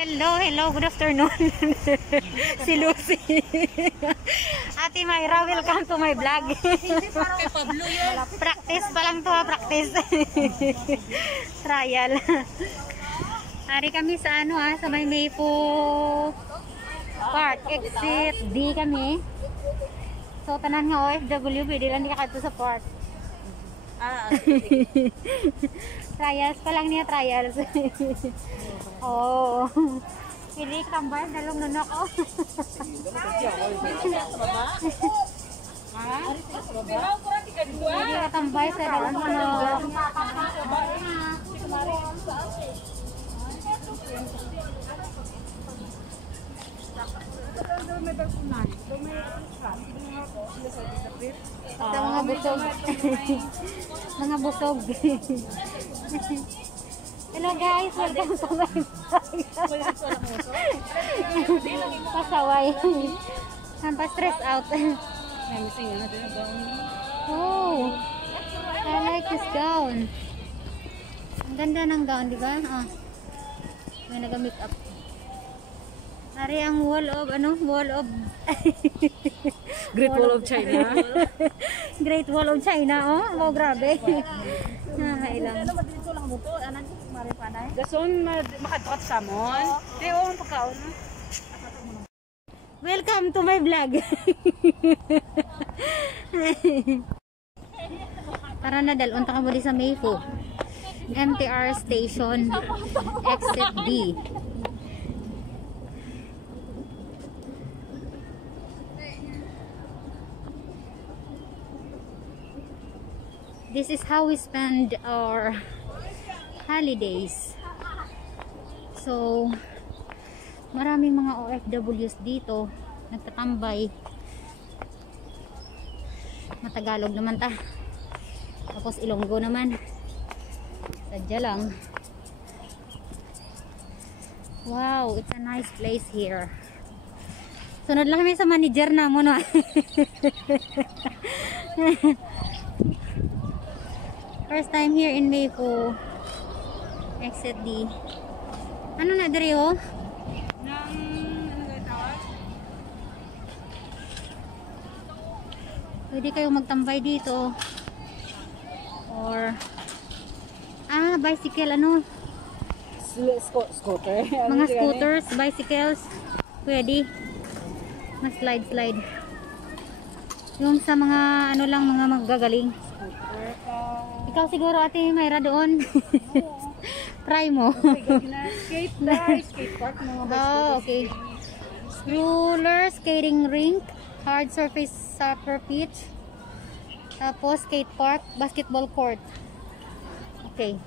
Hello, good afternoon. Si Lucy. Ate Mayra, welcome to my vlog. Practice pa lang to, practice. Trial. Hari kami sa sa may Maypo Park, exit D kami. So tanan nga OFW, pwede lang di ka sa park. Trials pa lang niya, trials. Oh. Pili tambay, dalong nunok ko. Pili tambay sa dalong nunok. Sa mga busog. Mga busog. Hello guys, welcome to my vlog. Pasaway. Pa-stress out. Oh, I like this gown. Ang ganda ng gown, di ba? May naga-make up. Ari ang wall of Great Wall of China. Great Wall of China, oh. Oh, grabe. Ilang. Gason makadot samon. Teo ang pagkaon. Welcome to my vlog. Tara na dalon ta ka mo di sa Maypo. MTR station exit D. This is how we spend our holidays. So, maraming mga OFWs dito nagtatambay. Matagalog naman ta. Tapos Ilonggo naman. Sadya lang. Wow, it's a nice place here. Sunod lang kami sa manager na mo, no? First time here in Maypo. Exit D. Ano na diri oh? Pwede kayong magtambay dito. Or bicycle Scooter. mga scooters, bicycles. Pwede. Mas slide. Yung sa mga mga magagaling. Ikaw siguro Ate Mayra doon. Try mo. Skate park mo. Oh, okay. Roller skating rink, hard surface soccer pitch. Tapos skate park, basketball court. Okay.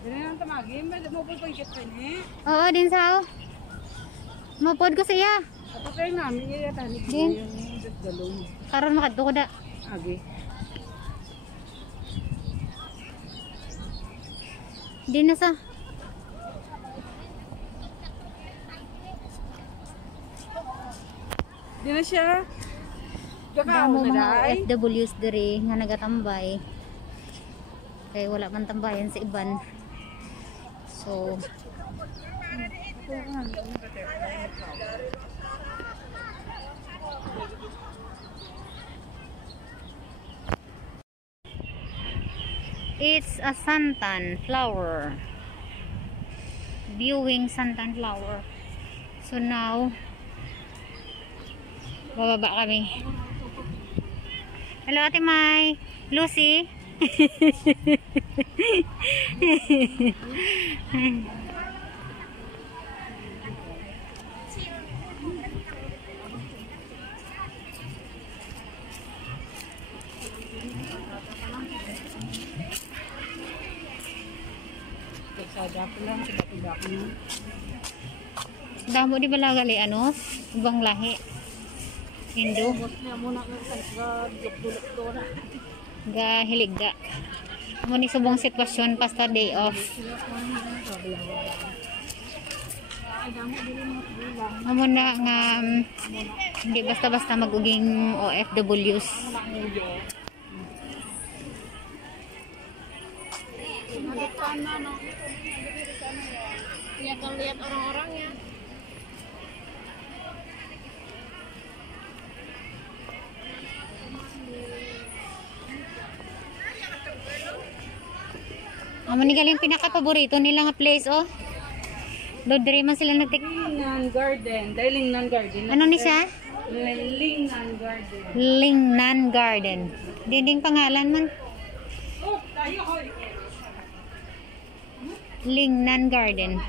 Ganyan ang tamagin, mo po pang kit ni. Oo, din sa mapod ko siya. Kapag namin iya tanik Din. yung dalong. Karon makadto ko da. Agi. Di na sa. Di na siya. Damo Kakao na mga dai. OFWs diri nga nagatambay. Kaya wala man tambayan sa iban. So it's a santan flower. Viewing santan flower. So now bababa kami. Hello Ate May. Lucy. Sada ko lang, sada ko lang. Damo di bala gali ibang lahi. Hindu. Ga hiligga. Mo ni subong sitwasyon pasta day off. Amo na nga hindi basta-basta maguging OFWs. Ya kan lihat orang-orangnya. Amo ni galing pinaka-paborito nila nga place, oh. Do dire man sila nagtik. Lingnan Garden. Dahil Lingnan Garden. Ano ni siya? Lingnan Garden. Lingnan Garden. Dinding pangalan man. Oh, tayo hoy. Lingnan Garden.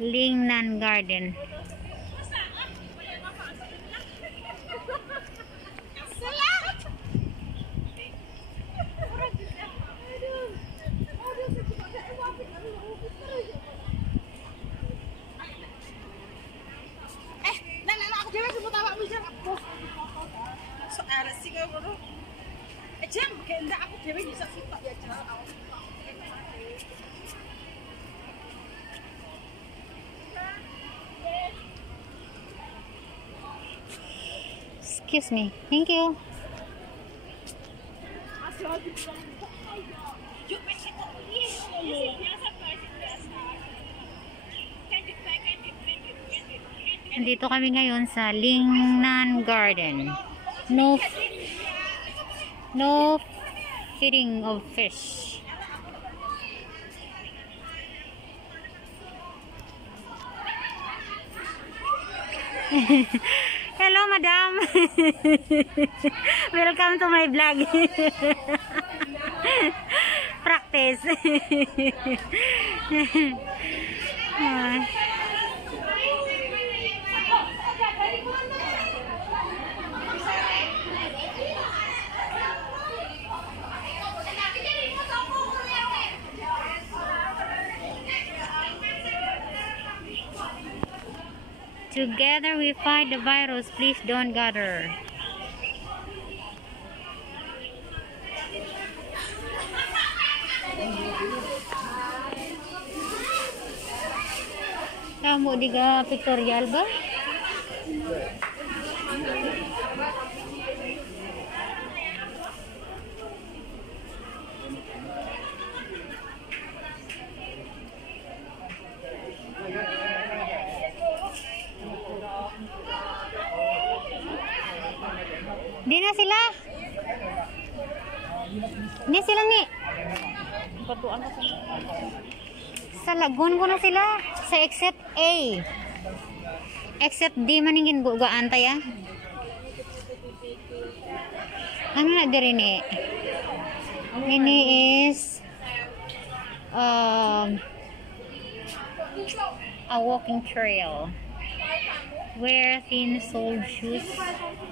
Lingnan Garden. Aku cewek semua tawa bisa aku. Soal sih gak bro. Jam kayak enggak aku cewek bisa suka ya jalan. Excuse me. Thank you. Nandito kami ngayon sa Lingnan Garden. No feeding of fish. Hello, madam. Welcome to my vlog. Practice. Together we fight the virus. Please don't gather. Kamu di pictorial ba? Di na sila. Di sila ni. Sa lagun ko na sila. Sa except A. Except D maningin gugaan taya. Ano na diri ni? Ini is a walking trail. Wear thin-soled shoes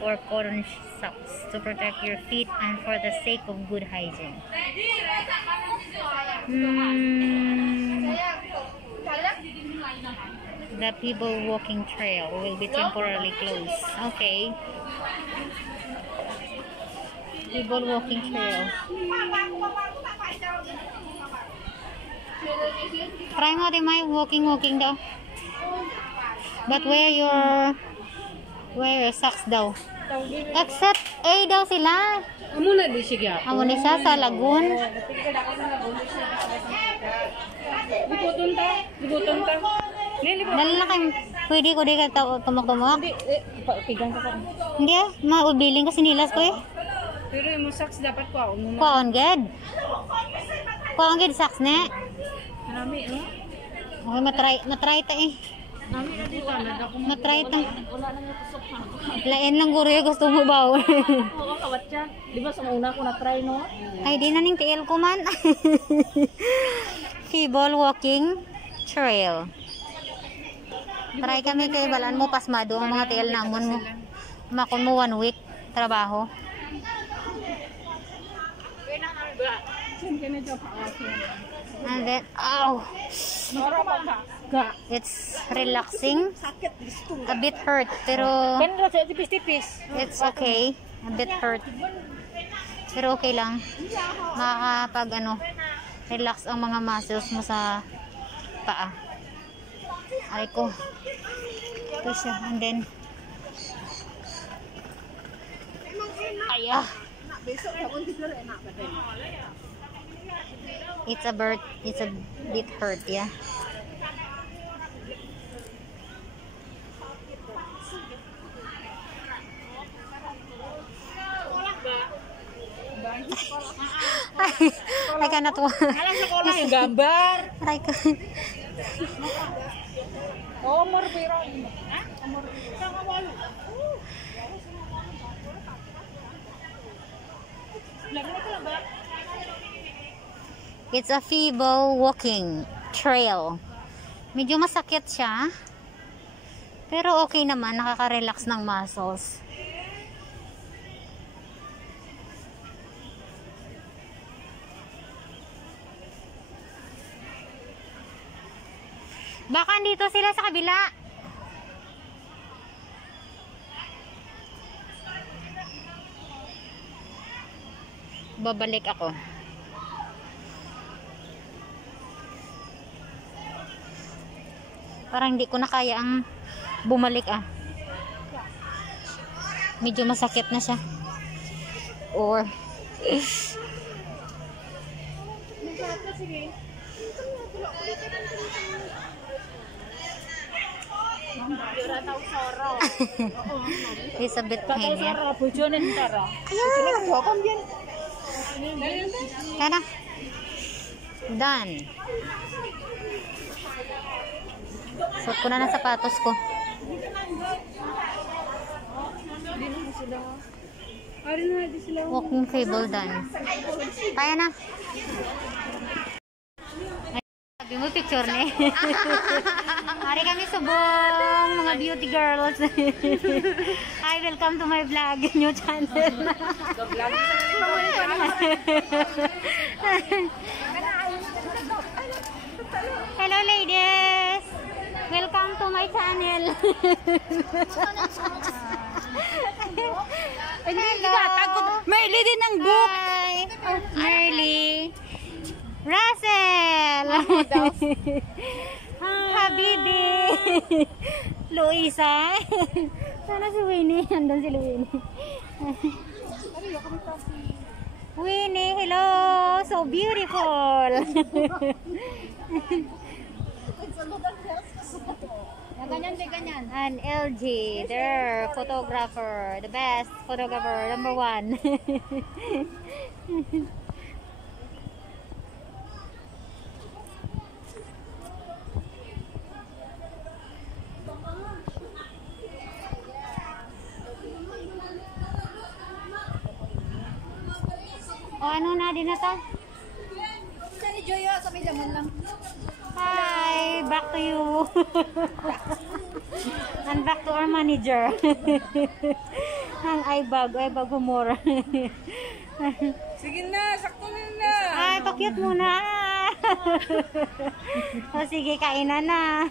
or cotton socks to protect your feet and for the sake of good hygiene. The people walking trail will be temporarily closed. Okay. People walking trail. Try mo din may walking daw. But wear your socks daw. Except A daw sila. Amo na di siya. Amo ni siya sa lagun. Libuton ta. Dali na kayo. Pwede ko di ka tumak-tumak. Pigang ka pa. Hindi ah. Maubiling kasi nilas ko eh. Pero yung socks dapat ko mo na. Kuhaan ged. Kuhaan ged socks ne. Marami Okay, matry ta eh. Marami na dito na ako. Matry ta. Wala na yung kusok na. Lain lang guro yung gusto mo ba? Oo, kawat siya. Di ba sa una ko na-try no? Ay, di na ning tiil ko man. People walking trail. Try kami kay balaan mo pasmado ang mga tiil namon mo. Makon mo 1 week trabaho. And then, it's relaxing. A bit hurt, pero it's okay. A bit hurt. Pero okay lang. Makakapag relax ang mga muscles mo sa paa. Ay ko. Ito siya. And then, ayah. It's a bit hurt, yeah. I cannot walk. Alam sekolah yung gambar. I can. Oh, umur piro? Hah? Umur sama walu. It's a feeble walking trail. Medyo masakit siya. Pero okay naman, nakaka-relax ng muscles. Baka dito sila sa kabila. Babalik ako. Parang hindi ko na kaya ang bumalik ah. Medyo masakit na siya. Or it's a bit pain ya. Kaya done. Suot ko na ng sapatos ko. Walking table done. Kaya na. Sabi mo picture ni. Hari kami subong mga beauty girls. Hi, welcome to my vlog, new channel. Hello ladies. Welcome to my channel. Hello. Merly din ang book. Hi. Merly. Russell. Habibi. Luisa. Sana si Winnie. Andun si Winnie. Winnie, hello. So beautiful. Ganyan. And LG, their photographer, the best photographer, number 1. O ano na din na to? Sani Joyo, sa may daman lang. Hi, back to you. And back to our manager. Ang ibag humor. Sige na, sakto na. Ay, pakyut muna. O sige, kainan na.